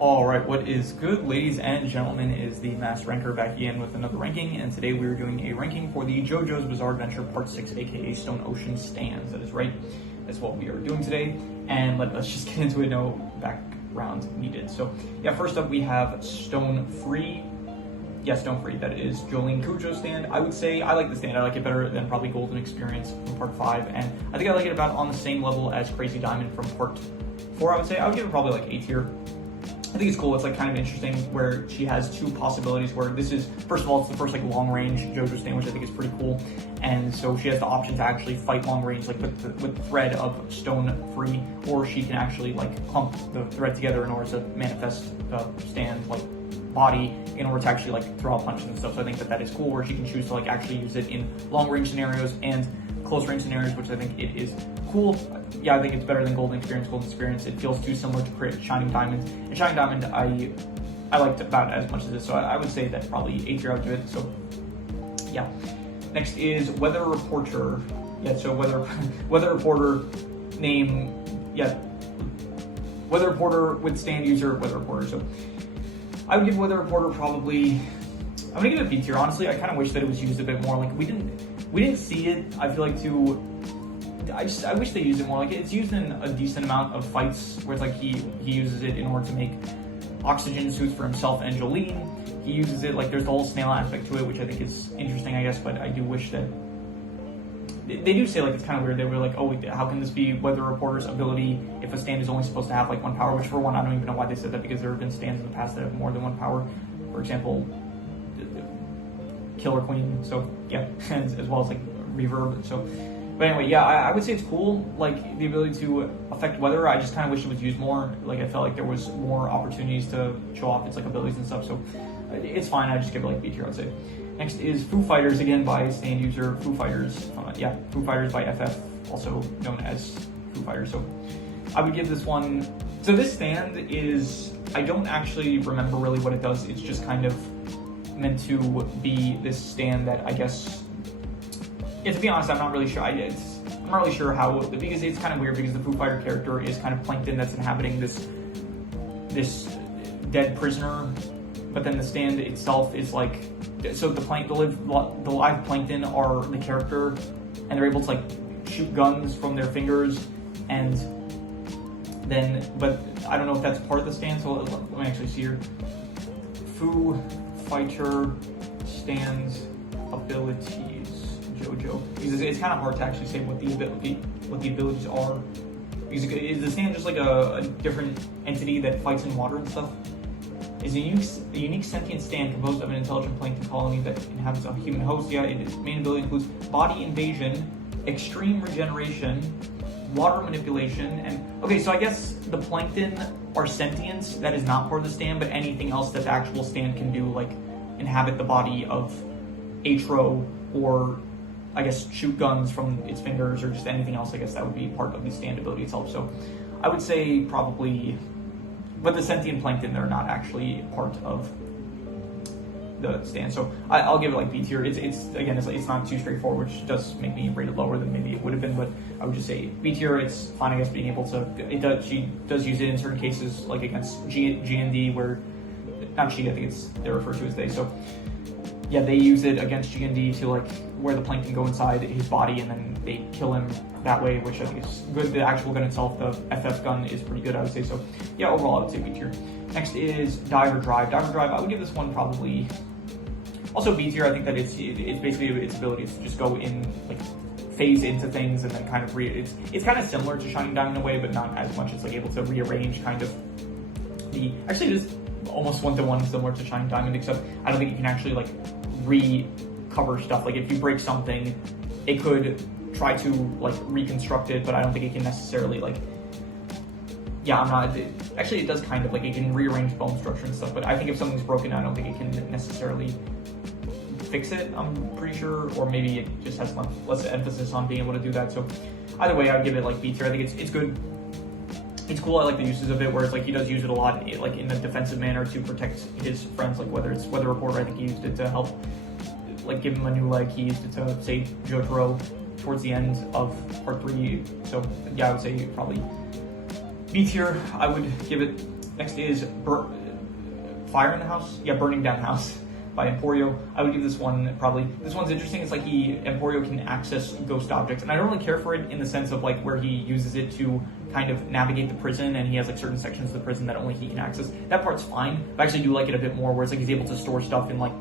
Alright, what is good, ladies and gentlemen, is the Mass Ranker back again with another ranking, and today we are doing a ranking for the JoJo's Bizarre Adventure Part 6, aka Stone Ocean Stands. That is right, that's what we are doing today, and let's just get into it, no background needed. So, yeah, first up we have Stone Free. Yeah, Stone Free, that is Jolene Cujo's stand. I would say I like the stand, I like it better than probably Golden Experience from Part 5, and I think I like it about on the same level as Crazy Diamond from Part 4, I would say. I would give it probably like A tier. I think it's cool. It's like kind of interesting where she has two possibilities where this is, first of all, it's the first like long range JoJo stand, which I think is pretty cool. And so she has the option to actually fight long range like with the thread of Stone Free, or she can actually like clump the thread together in order to manifest the stand like body in order to actually like throw out punches and stuff. So I think that is cool where she can choose to like actually use it in long range scenarios and close range scenarios, which I think it is cool. Yeah, I think it's better than Golden Experience. Golden Experience, it feels too similar to Shining Diamond. And Shining Diamond, I liked about as much as this, so I would say that probably A tier I would give it. So yeah. Next is Weather Reporter. Yeah, so Weather Reporter name. Yeah, Weather Reporter with stand user Weather Reporter. So I would give Weather Reporter probably. I'm gonna give it B tier. Honestly, I kind of wish that it was used a bit more. Like we didn't see it. I feel like I wish they used it more. Like it's used in a decent amount of fights where it's like he uses it in order to make oxygen suits for himself and Jolene. He uses it like there's the whole snail aspect to it, which I think is interesting, I guess. But I do wish that they do say like it's kind of weird. They were like, oh, how can this be Weather Reporter's ability if a stand is only supposed to have like one power? Which for one, I don't even know why they said that, because there have been stands in the past that have more than one power. For example, Killer Queen. So yeah, as well as like Reverb. So. But anyway, yeah, I would say it's cool, like, the ability to affect weather. I just kind of wish it was used more. Like, I felt like there was more opportunities to show off its, like, abilities and stuff, so it's fine. I just give it, like, B tier, I'd say. Next is Foo Fighters, again, by stand user Foo Fighters. Yeah, Foo Fighters by FF, also known as Foo Fighters. So I would give this one... So this stand is... I don't actually remember really what it does. It's just kind of meant to be this stand that, I guess... Yeah, to be honest, I'm not really sure. I'm not really sure how, because it's kind of weird because the Foo Fighter character is kind of plankton that's inhabiting this dead prisoner, but then the stand itself is like, so the live plankton are the character, and they're able to like shoot guns from their fingers, and then, but I don't know if that's part of the stand. So let me actually see here. Foo Fighter stands abilities. Jojo, because it's kind of hard to actually say what the abilities are. Because is the stand just like a different entity that fights in water and stuff? Is a unique sentient stand composed of an intelligent plankton colony that inhabits a human host. Yeah, its main ability includes body invasion, extreme regeneration, water manipulation, and okay. So I guess the plankton are sentience. That is not part of the stand, but anything else that the actual stand can do, like inhabit the body of Atro, or I guess shoot guns from its fingers, or just anything else, I guess that would be part of the stand ability itself. So I would say probably, but the sentient plankton, they're not actually part of the stand. So I'll give it like B tier. It's not too straightforward, which does make me rate it lower than maybe it would have been, but I would just say B tier. It's fine, I guess, being able to, she does use it in certain cases, like against GND, where, not she, I think they're referred to as they, so yeah, they use it against GND to like where the plankton go inside his body and then they kill him that way, which I think is good. The actual gun itself, the FF gun, is pretty good, I would say. So yeah, overall I would say B tier. Next is Diver Drive. Diver Drive, I would give this one probably also B tier. I think that it's basically its ability to just go in, like phase into things and then kind of it's kind of similar to Shining Diamond in a way, but not as much. It's like able to rearrange kind of actually it is almost one-to-one similar to Shining Diamond, except I don't think you can actually like recover stuff. Like if you break something, it could try to like reconstruct it, but I don't think it can necessarily like, yeah, actually it does kind of, like it can rearrange bone structure and stuff, but I think if something's broken, I don't think it can necessarily fix it, I'm pretty sure, or maybe it just has less emphasis on being able to do that. So either way, I'd give it like B tier. I think it's good. It's cool. I like the uses of it, where it's like he does use it a lot, like in a defensive manner to protect his friends. Like whether it's Weather Reporter, I think he used it to help, like give him a new leg. He used it to save Jojo towards the end of Part 3. So yeah, I would say probably B tier. I would give it Next is Fire in the House? Yeah, Burning Down House by Emporio. I would give this one probably, this one's interesting. It's like Emporio can access ghost objects, and I don't really care for it in the sense of like where he uses it to kind of navigate the prison, and he has like certain sections of the prison that only he can access. That part's fine. I actually do like it a bit more where it's like he's able to store stuff in like,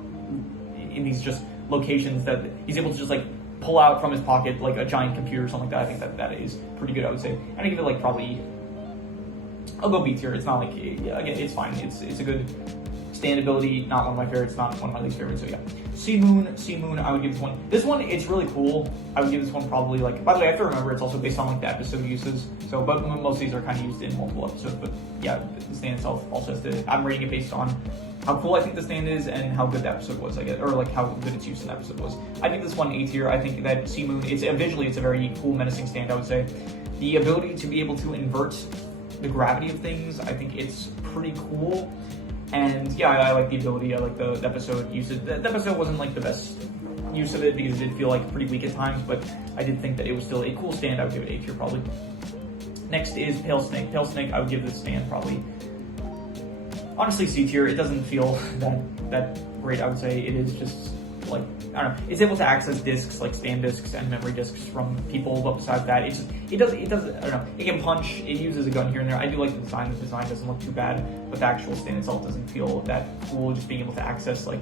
in these just locations that he's able to just like pull out from his pocket like a giant computer or something like that. I think that is pretty good, I would say. And I give it like probably, I'll go B tier. It's not like, again, it's fine. It's a good stand ability, not one of my favorites, not one of my least favorites, so yeah. Sea Moon, I would give this one. This one, it's really cool. I would give this one probably like, by the way, I have to remember it's also based on like the episode uses, so, but most of these are kind of used in multiple episodes, but yeah, the stand itself also has to, I'm rating it based on how cool I think the stand is and how good the episode was, I guess, or like how good its use in the episode was. I think this one A tier. I think that Sea Moon, visually it's a very cool, menacing stand, I would say. The ability to be able to invert the gravity of things, I think it's pretty cool. And yeah, I like the ability, I like the episode usage. The episode wasn't like the best use of it because it did feel like pretty weak at times, but I did think that it was still a cool stand. I would give it A tier probably. Next is Pale Snake. Pale Snake, I would give this stand probably, honestly, C tier. It doesn't feel that great, I would say. It is just like, I don't know, it's able to access discs, like stand discs and memory discs from people, but besides that, it does, I don't know, it can punch, it uses a gun here and there. I do like the design doesn't look too bad, but the actual stand itself doesn't feel that cool. Just being able to access like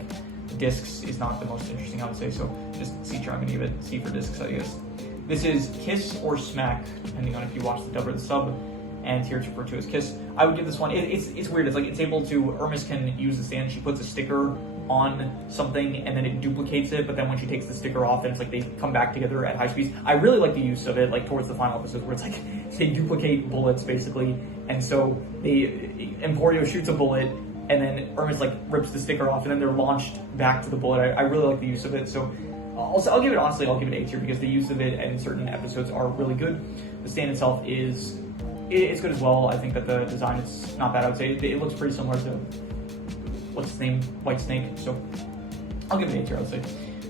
discs is not the most interesting, I would say, so just C tier. I'm gonna give it C for discs, I guess. This is Kiss or Smack, depending on if you watch the dub or the sub, and here it's referred to as Kiss. I would give this one, it's weird, it's like it's able to, Hermes can use the stand, she puts a sticker on something and then it duplicates it, but then when she takes the sticker off, then it's like they come back together at high speeds. I really like the use of it, like towards the final episodes where it's like they duplicate bullets basically, and so Emporio shoots a bullet and then Hermes like rips the sticker off and then they're launched back to the bullet. I really like the use of it, so also I'll give it A tier because the use of it in certain episodes are really good. The stand itself it's good as well. I think that the design is not bad. I would say it looks pretty similar to, what's his name, White Snake, so I'll give it an A tier, I would say.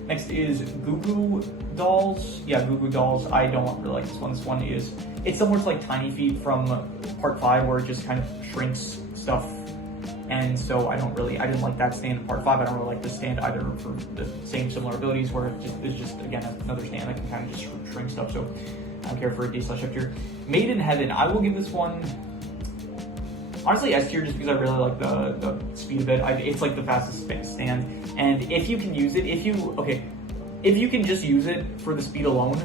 Next is Goo Goo Dolls. Yeah, Goo Goo Dolls. I don't really like this one. This one is, it's similar to like Tiny Feet from part 5 where it just kind of shrinks stuff, and so I didn't like that stand in part 5. I don't really like this stand either for the same similar abilities where it's just again another stand that can kind of just shrink stuff, so I don't care for a D/F tier. Made in Heaven, I will give this one honestly S tier just because I really like the speed of it. It's like the fastest stand, and if you can use it, if you can just use it for the speed alone,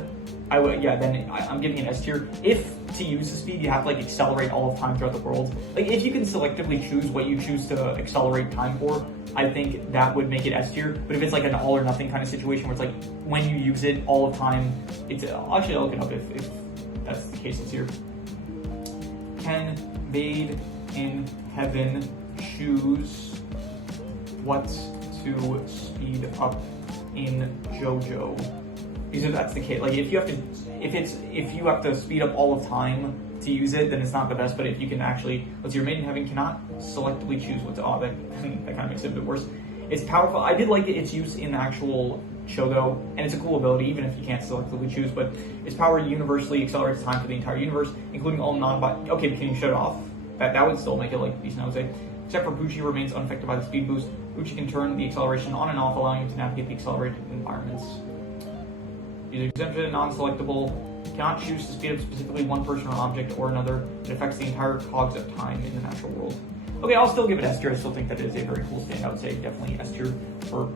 then I'm giving it an S tier. If to use the speed you have to like accelerate all of time throughout the world, like if you can selectively choose what you choose to accelerate time for, I think that would make it S tier. But if it's like an all or nothing kind of situation where it's like when you use it all the time, it's actually I'll look it up if that's the case. It's here. Can Made in Heaven choose what to speed up in Jojo? Because if that's the case, like if you have to speed up all of time to use it, then it's not the best. But if you can actually, Made in Heaven cannot selectively choose what to, that kind of makes it a bit worse. It's powerful. I did like its use in the actual show though, and it's a cool ability even if you can't selectively choose, but its power universally accelerates time for the entire universe, including all okay, but can you shut it off? That would still make it like decent, I would say. Except for Bucci remains unaffected by the speed boost. Bucci can turn the acceleration on and off, allowing him to navigate the accelerated environments. These are exempted, non-selectable, cannot choose to speed up specifically one person or object or another. It affects the entire cogs of time in the natural world. Okay, I'll still give it S tier. I still think that it is a very cool stand. I would say definitely S tier for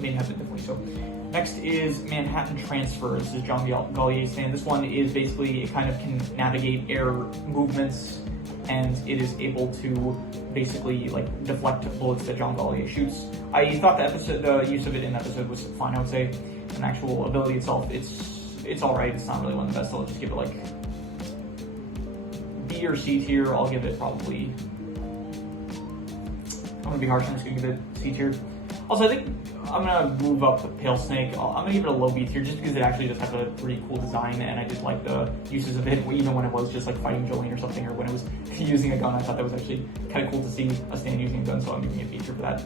Made in Heaven, definitely so. Next is Manhattan Transfer. This is John Gallier's stand. This one is basically, it kind of can navigate air movements, and it is able to basically like deflect bullets that John Gallier shoots. I thought the use of it in the episode was fine, I would say. An actual ability itself, it's alright. It's not really one of the best. I'll just give it like B or C tier. I'll give it probably, I'm gonna be harsh, I'm just gonna give it C tier. Also, I think I'm gonna move up Pale Snake. I'm gonna give it a low B tier just because it actually just has a pretty cool design, and I just like the uses of it, even when it was just like fighting Jolene or something, or when it was using a gun. I thought that was actually kind of cool to see a stand using a gun, so I'm giving it a B tier for that.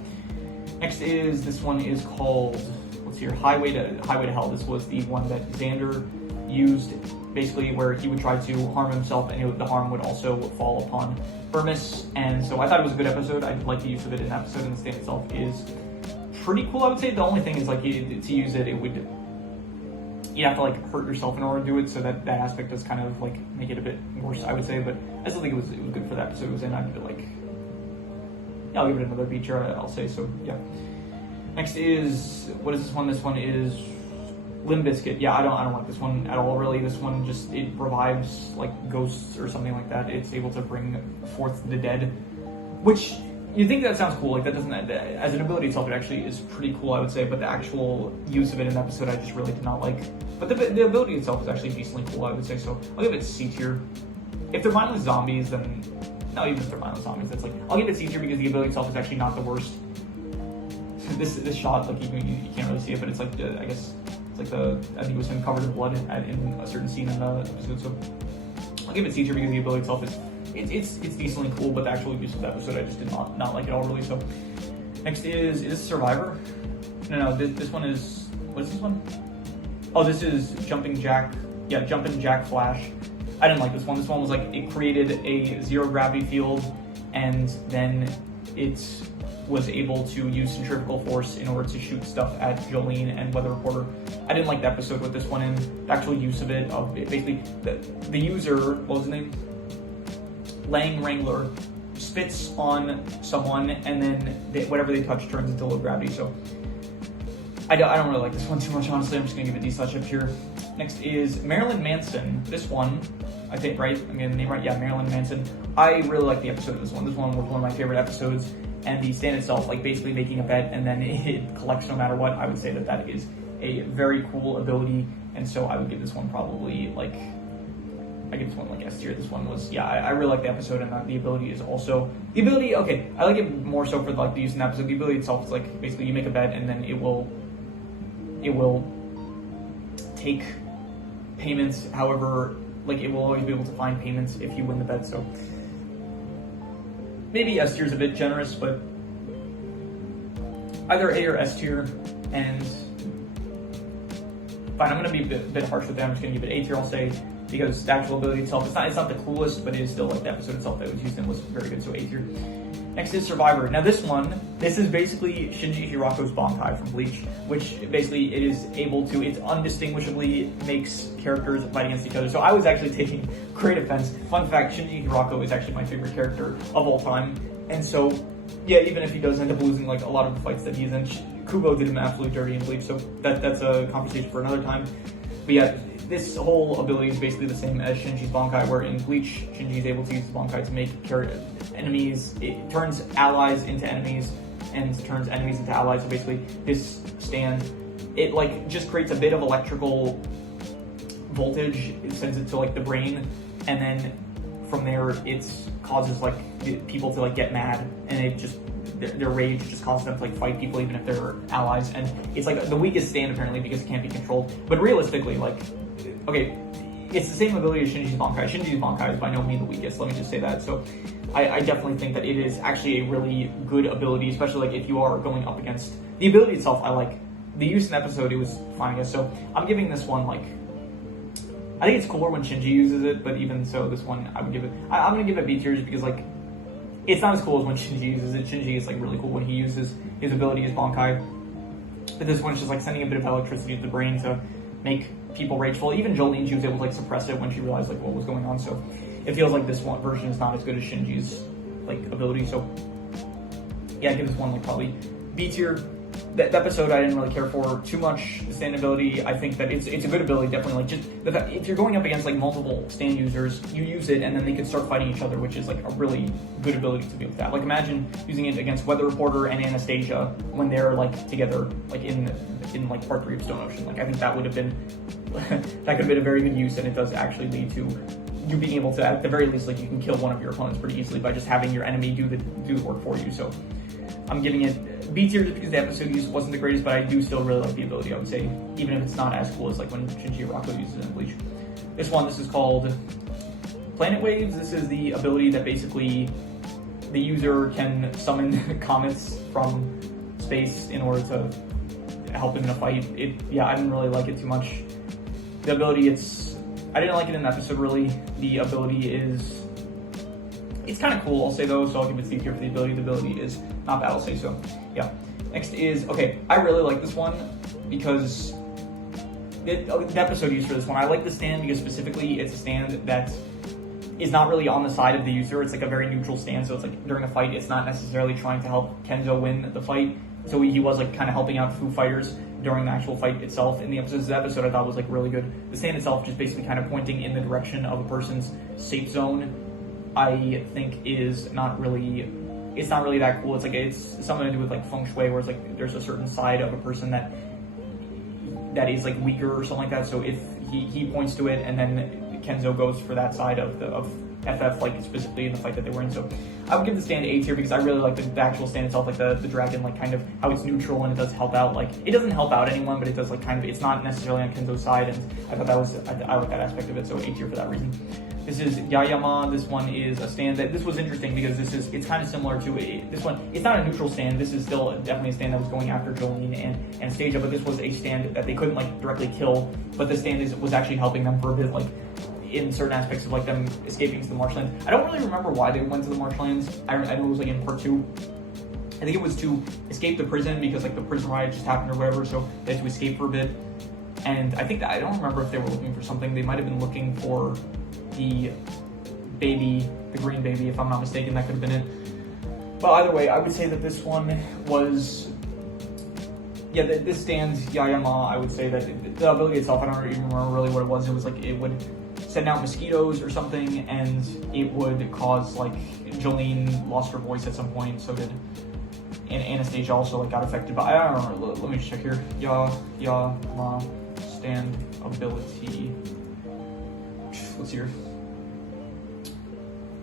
Next is, this one is called, what's here, Highway to Hell. This was the one that Xander used basically where he would try to harm himself, and the harm would also fall upon Hermes. And so I thought it was a good episode. I like the use of it in the episode, and the stand itself is pretty cool, I would say. The only thing is, like, to use it, you have to, like, hurt yourself in order to do it, so that aspect does kind of, like, make it a bit worse, I would say. But I still think it was good for the episode it was in. I'd give it, like, yeah, I'll give it another feature, I'll say. So yeah. Next is, what is this one? This one is Limb Biscuit. Yeah, I don't like this one at all, really. This one just, it revives, like, ghosts or something like that. It's able to bring forth the dead, which you think that sounds cool. Like, that doesn't, as an ability itself, it actually is pretty cool, I would say. But the actual use of it in the episode, I just really did not like. But the ability itself is actually decently cool, I would say. So I'll give it C tier. If they're mindless zombies, then no, even if they're mindless zombies, that's like, I'll give it C tier because the ability itself is actually not the worst. This shot, like, you can't really see it, but it's like, I guess, it's like I think it was him covered in blood in a certain scene in the episode. So I'll give it C tier because the ability itself is, it's decently cool, but the actual use of the episode, I just did not like it all, really. So next is this Survivor? No, this one is, what is this one? Oh, this is Jumping Jack Flash. I didn't like this one. This one was like, it created a zero gravity field, and then it was able to use centrifugal force in order to shoot stuff at Jolene and Weather Reporter. I didn't like the episode with this one in. The actual use of it, basically, the user, what was his name? Lang Wrangler, spits on someone, and then whatever they touch turns into low gravity. So I don't really like this one too much, honestly. I'm just gonna give it D/F here. Next is Marilyn Manson. This one, I think, right? I'm getting the name right. Yeah, Marilyn Manson. I really like the episode of this one. This one was one of my favorite episodes. And the stand itself, like, basically making a bet and then it collects no matter what, I would say that is a very cool ability. And so I would give this one probably, like, I give this one like S tier. This one was, yeah, I really like the episode, and the ability is also, the ability, okay, I like it more so for, like, the use in the episode. The ability itself is, like, basically you make a bet and then it will take payments, however, like, it will always be able to find payments if you win the bet. So maybe S tier is a bit generous, but either A or S tier. And fine, I'm going to be a bit harsh with that. I'm just going to give it A tier, I'll say, because the actual ability itself, it's not the coolest, but it is still, like, the episode itself that was used in was very good, so A tier. Next is Survivor. Now this is basically Shinji Hirako's Bankai from Bleach, which basically it is able to, it undistinguishably makes characters fight against each other. So I was actually taking great offense. Fun fact, Shinji Hirako is actually my favorite character of all time. And so, yeah, even if he does end up losing, like, a lot of the fights that he's in, Kubo did him absolutely dirty in Bleach, so that's a conversation for another time. But yeah, this whole ability is basically the same as Shinji's Bankai, where in Bleach, Shinji is able to use his Bankai to make enemies, it turns allies into enemies, and turns enemies into allies. So basically, this stand, it, like, just creates a bit of electrical voltage, it sends it to, like, the brain, and then from there, it causes, like, people to, like, get mad, and it just, their rage just causes them to, like, fight people even if they're allies. And it's, like, the weakest stand, apparently, because it can't be controlled. But realistically, like, okay, it's the same ability as Shinji's Bankai. Shinji's Bankai is by no means the weakest, let me just say that. So I definitely think that it is actually a really good ability, especially, like, if you are going up against the ability itself. I like the use in the episode, it was fine, I guess. So I'm giving this one, like, I think it's cooler when Shinji uses it, but even so, this one, I would give it, I'm gonna give it B tier just because, like, it's not as cool as when Shinji uses it. Shinji is, like, really cool when he uses his ability as Bankai. But this one's just, like, sending a bit of electricity to the brain to make people rageful. Even Jolene, she was able to, like, suppress it when she realized, like, what was going on. So it feels like this one version is not as good as Shinji's, like, ability. So yeah, I give this one, like, probably B tier. That episode I didn't really care for too much. The stand ability, I think that it's a good ability, definitely. Like, just the fact, if you're going up against, like, multiple stand users, you use it and then they can start fighting each other, which is, like, a really good ability to be able to have. Like, imagine using it against Weather Reporter and Anastasia when they're, like, together, like, in like, part 3 of Stone Ocean. Like, I think that would have been that could have been a very good use, and it does actually lead to you being able to, at the very least, like, you can kill one of your opponents pretty easily by just having your enemy do the work for you. So I'm giving it B tier just because the episode use wasn't the greatest, but I do still really like the ability, I would say, even if it's not as cool as, like, when Shinji Hirako uses it in Bleach. This is called Planet Waves. This is the ability that basically the user can summon comets from space in order to help him in a fight. Yeah, I didn't really like it too much. The ability, I didn't like it in the episode, really. The ability is... It's kind of cool, I'll say, though, so I'll give it C tier for the ability. The ability is not bad, I'll say so. Yeah. Next is... Okay, I really like this one because... The episode used for this one. I like the stand because specifically it's a stand that is not really on the side of the user. It's like a very neutral stand, so it's like during a fight, it's not necessarily trying to help Kenzo win the fight. So he was like kind of helping out Foo Fighters during the actual fight itself. In the episode I thought was like really good. The stand itself just basically kind of pointing in the direction of a person's safe zone, I think is not really, it's not really that cool. It's like, it's something to do with like feng shui, where it's like there's a certain side of a person that is like weaker or something like that. So if he points to it and then Kenzo goes for that side of FF, like specifically in the fight that they were in. So I would give the stand A tier because I really like the actual stand itself, like the dragon, like kind of how it's neutral and it does help out. Like it doesn't help out anyone, but it does like kind of, it's not necessarily on Kenzo's side, and I thought that was, I like that aspect of it. So A tier for that reason. This is Yayama. This one is a stand that, this was interesting because it's kind of similar to this one. It's not a neutral stand. This is still definitely a stand that was going after Jolene and Anastasia, but this was a stand that they couldn't like directly kill, but the stand was actually helping them for a bit, like in certain aspects of like them escaping to the marshlands. I don't really remember why they went to the marshlands. I know it was like in part 2. I think it was to escape the prison because like the prison riot just happened or whatever, so they had to escape for a bit. And I think that, I don't remember if they were looking for something. They might have been looking for the baby, the green baby, if I'm not mistaken. That could have been it. But either way, I would say that this one was, yeah, this stands Yayama. I would say that the ability itself, I don't even remember really what it was. It was like, it would send out mosquitoes or something, and it would cause, like, Jolene lost her voice at some point, so did, and Anastasia also like got affected. But I don't know, let me just check here. Yayama stand ability. Let's see here.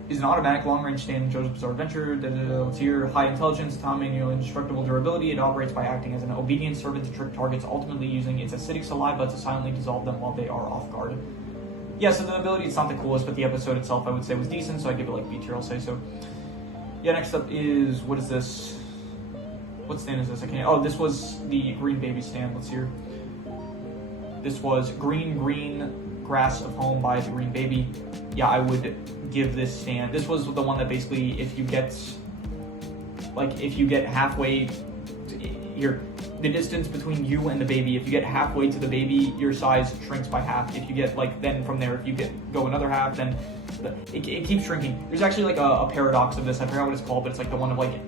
Is an automatic long-range stand in Jojo's Bizarre Adventure. Let's hear. High intelligence, manual, indestructible durability. It operates by acting as an obedient servant to trick targets, ultimately using its acidic saliva to silently dissolve them while they are off guard. Yeah, so the ability, it's not the coolest, but the episode itself I would say was decent, so I give it like B tier, I'll say so. Yeah, next up is, what is this? What stand is this? I can't, oh, this was the green baby stand. Let's hear. This was green grass of home by the green baby. Yeah, I would give this stand. This was the one that basically, if you get halfway here, the distance between you and the baby, if you get halfway to the baby, your size shrinks by half. If you get then from there, if you go another half, then it keeps shrinking. There's actually like a paradox of this. I forgot what it's called, but it's like the one of like,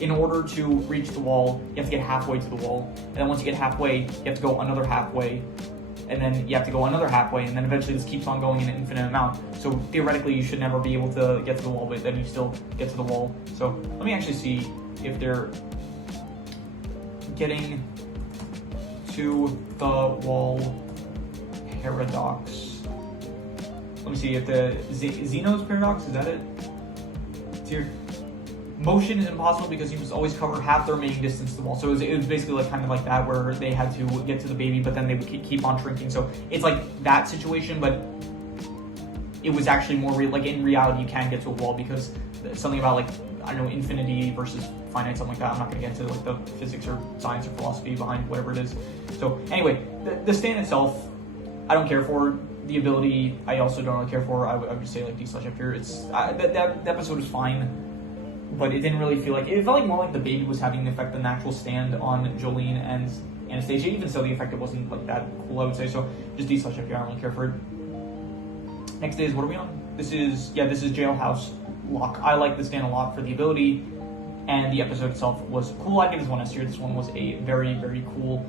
in order to reach the wall, you have to get halfway to the wall, and then once you get halfway, you have to go another halfway, and then you have to go another halfway, and then eventually this keeps on going in an infinite amount. So theoretically, you should never be able to get to the wall, but then you still get to the wall. So let me actually see if they're getting to the wall paradox. Let me see if the Zeno's paradox, is that it? It's here. Motion is impossible because you must always cover half the remaining distance to the wall. So it was basically like kind of like that, where they had to get to the baby, but then they would keep on shrinking. So it's like that situation, but it was actually more real. Like in reality, you can get to a wall because something about like, I don't know, infinity versus finite, something like that. I'm not going to get into like the physics or science or philosophy behind whatever it is. So anyway, the stand itself, I don't care for. The ability, I also don't really care for. I would just say like D/F here. It's that episode was fine, but it didn't really feel like, it felt like more like the baby was having an effect than the actual stand on Jolene and Anastasia. Even so, the effect, it wasn't like that cool, I would say. So just D/F here. I don't really care for it. Next is, what are we on? This is Jailhouse Lock. I like this stand a lot for the ability, and the episode itself was cool. I'd give this one S tier. This one was a very, very cool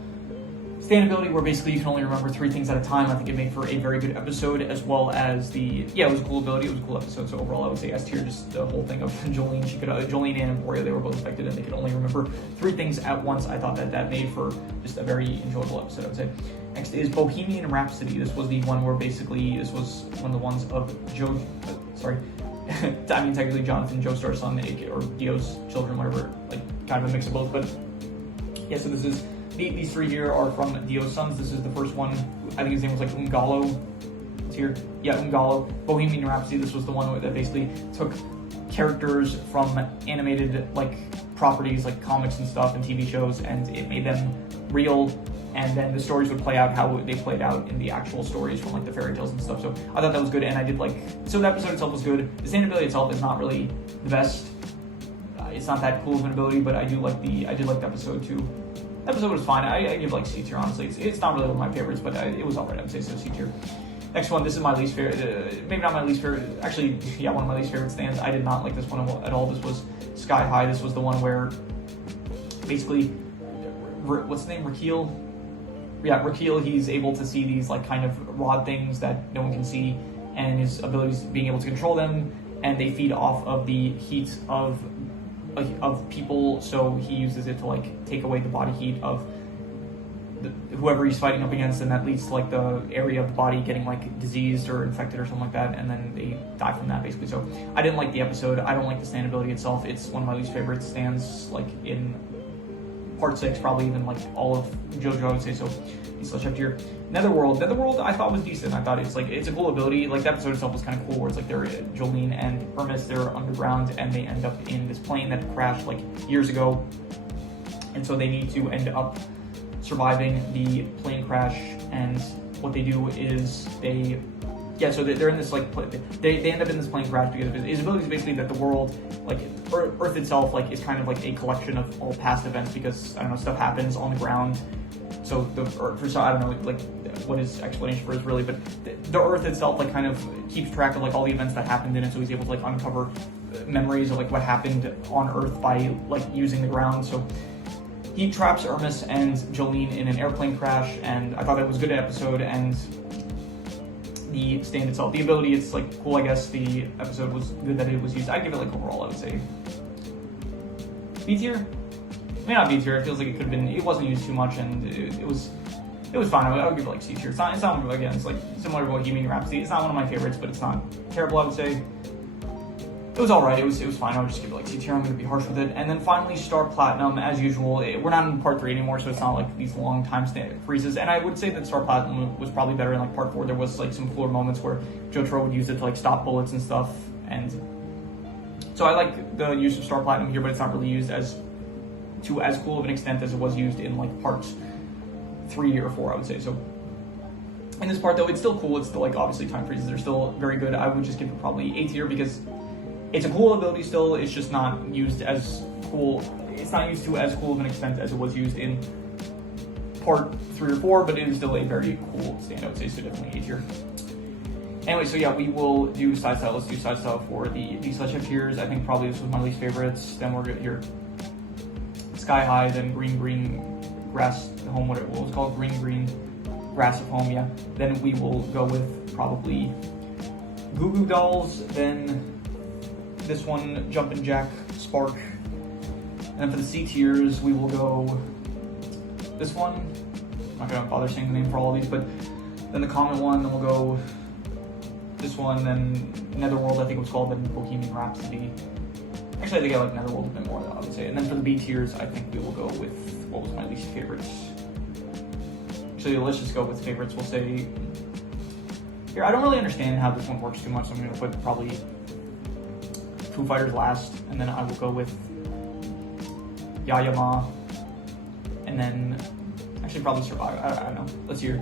stand ability where basically you can only remember 3 things at a time. I think it made for a very good episode, as well as it was a cool ability, it was a cool episode. So overall, I would say S tier. Just the whole thing of Jolene, Jolene and Emporia, they were both affected and they could only remember 3 things at once. I thought that made for just a very enjoyable episode, I would say. Next is Bohemian Rhapsody. This was the one where basically, this was one of the ones of Jojo, I mean technically Jonathan Joestar's son, or Dio's children, whatever, like kind of a mix of both. But yeah, so this is, these 3 here are from Dio's sons. This is the first one. I think his name was like Ungalo. It's here. Yeah, Ungalo. Bohemian Rhapsody. This was the one that basically took characters from animated like properties, like comics and stuff and TV shows, and it made them real and then the stories would play out how they played out in the actual stories from like the fairy tales and stuff. So I thought that was good, and I did like, so the episode itself was good. The stand ability itself is not really the best. It's not that cool of an ability, but I did like the episode too. The episode was fine. I give like C tier, honestly. It's not really one of my favorites, but it was alright. I would say so, C tier. Next one, this is my least favorite, maybe not my least favorite, actually, yeah, one of my least favorite stands. I did not like this one at all. This was Sky High. This was the one where, basically, what's his name, Raquel? Yeah, Raquel, he's able to see these, like, kind of rod things that no one can see, and his abilities being able to control them, and they feed off of the heat of people, so he uses it to, like, take away the body heat of whoever he's fighting up against, and that leads to like the area of the body getting like diseased or infected or something like that, and then they die from that basically. So I didn't like the episode. I don't like the stand ability itself. It's one of my least favorite stands, like in part 6, probably even like all of Jojo, I would say. So these F tier. Netherworld I thought was decent. I thought it's a cool ability. Like the episode itself was kind of cool, where it's like they're Jolene and Hermes, they're underground and they end up in this plane that crashed like years ago, and so they need to end up surviving the plane crash. And what they do is they're in this like they end up in this plane crash because of his ability is basically that the world, like Earth itself, like is kind of like a collection of all past events, because I don't know, stuff happens on the ground. So I don't know like what his explanation for is really, but the Earth itself like kind of keeps track of like all the events that happened in it, so he's able to like uncover memories of like what happened on Earth by like using the ground. So he traps Hermes and Jolene in an airplane crash, and I thought it was a good episode. And the stand itself, the ability, it's like cool, I guess. The episode was good that it was used. I'd give it like overall, I would say B tier. Maybe not B tier. It feels like it could have been. It wasn't used too much, and it was fine. I would give it like C tier. It's not again. It's like similar to Bohemian Rhapsody. It's not one of my favorites, but it's not terrible, I would say. It was alright, it was fine. I would just give it like C tier. I'm going to be harsh with it. And then finally, Star Platinum, as usual. We're not in part 3 anymore, so it's not like these long time freezes. And I would say that Star Platinum was probably better in like part 4. There was like some cooler moments where Jojo would use it to like stop bullets and stuff. And so I like the use of Star Platinum here, but it's not really used as cool of an extent as it was used in like parts 3 or 4, I would say. So in this part though, it's still cool. It's still like obviously time freezes are still very good. I would just give it probably A tier because it's a cool ability still. It's just not used as cool. It's not used to as cool of an extent as it was used in part 3 or 4, but it is still a very cool stand, I would say, so definitely A tier. Anyway, so yeah, we will do side style. Let's do side style for the F tiers. I think probably this was my least favorites. Then we're good here. Sky High, then green grass home, what was it called? Green grass of home, yeah. Then we will go with probably Goo Goo Dolls, then this one, Jumpin' Jack Spark. And then for the C tiers, we will go this one. I'm not gonna bother saying the name for all of these, but then the common one, then we'll go this one, then Netherworld, I think it was called, then Bohemian Rhapsody. Actually, I think I like Netherworld a bit more, I would say. And then for the B tiers, I think we will go with what was my least favorites. Actually, let's just go with favorites. We'll say here. I don't really understand how this one works too much, so I'm gonna put probably Foo Fighters last, and then I will go with Yayama, and then actually probably Survivor. I don't know. Let's hear.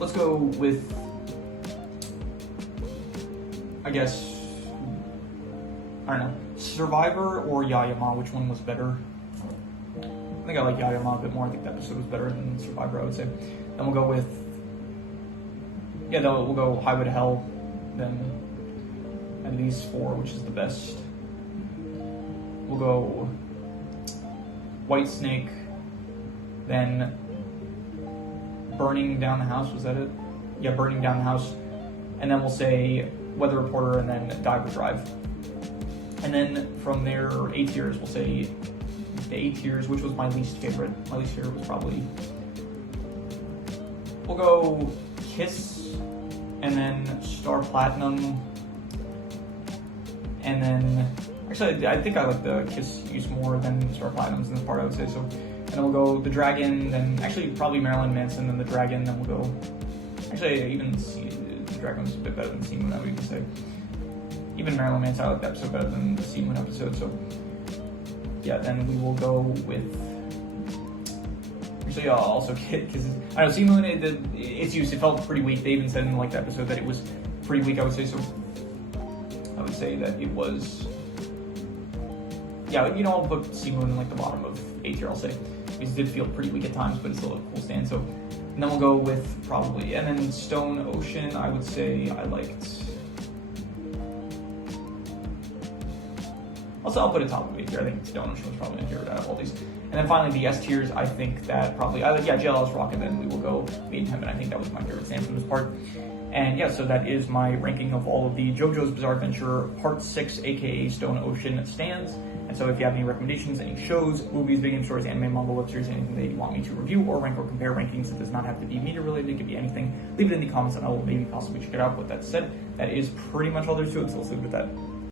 Let's go with, I guess, I don't know, Survivor or Yayama. Which one was better? I think I like Yayama a bit more. I think the episode was better than Survivor, I would say. Then we'll go with, we'll go Highway to Hell, then at least 4, which is the best. We'll go White Snake, then Burning Down the House, was that it? Yeah, Burning Down the House. And then we'll say Weather Reporter, and then Diver Drive. And then from there, A tiers, we'll say the A tiers, which was my least favorite. My least favorite was probably, we'll go Kiss, and then Star Platinum, and then, actually, I think I like the Kiss use more than Star Platinums in this part, I would say. So, and then we'll go the Dragon, then actually probably Marilyn Manson, then the Dragon, then we'll go, actually even the Dragon was a bit better than the Sea Moon, I would even say. Even Marilyn Manson, I like the episode better than the Sea Moon episode. So yeah, then we will go with, Actually, I'll also get, because I know Sea Moon, its use, it felt pretty weak. They even said in like the episode that it was pretty weak, I would say. So I would say that it was, yeah, you know, I'll put Sea Moon in like the bottom of A tier, I'll say. It did feel pretty weak at times, but it's still a cool stand. So, and then we'll go with probably, and then Stone Ocean, I would say I liked. Also, I'll put it top of A tier. I think Stone Ocean was probably my favorite out of all these. And then finally, the S tiers, I think that probably, JLS Rock, and then we will go Maiden Heaven. I think that was my favorite stand from this part. And yeah, so that is my ranking of all of the JoJo's Bizarre Adventure Part 6, aka Stone Ocean stands. And so if you have any recommendations, any shows, movies, video game stories, anime, manga, web series, anything that you want me to review or rank or compare rankings, it does not have to be media related, it could be anything, leave it in the comments and I will maybe possibly check it out. With that said, that is pretty much all there is to it, so let's leave it at that.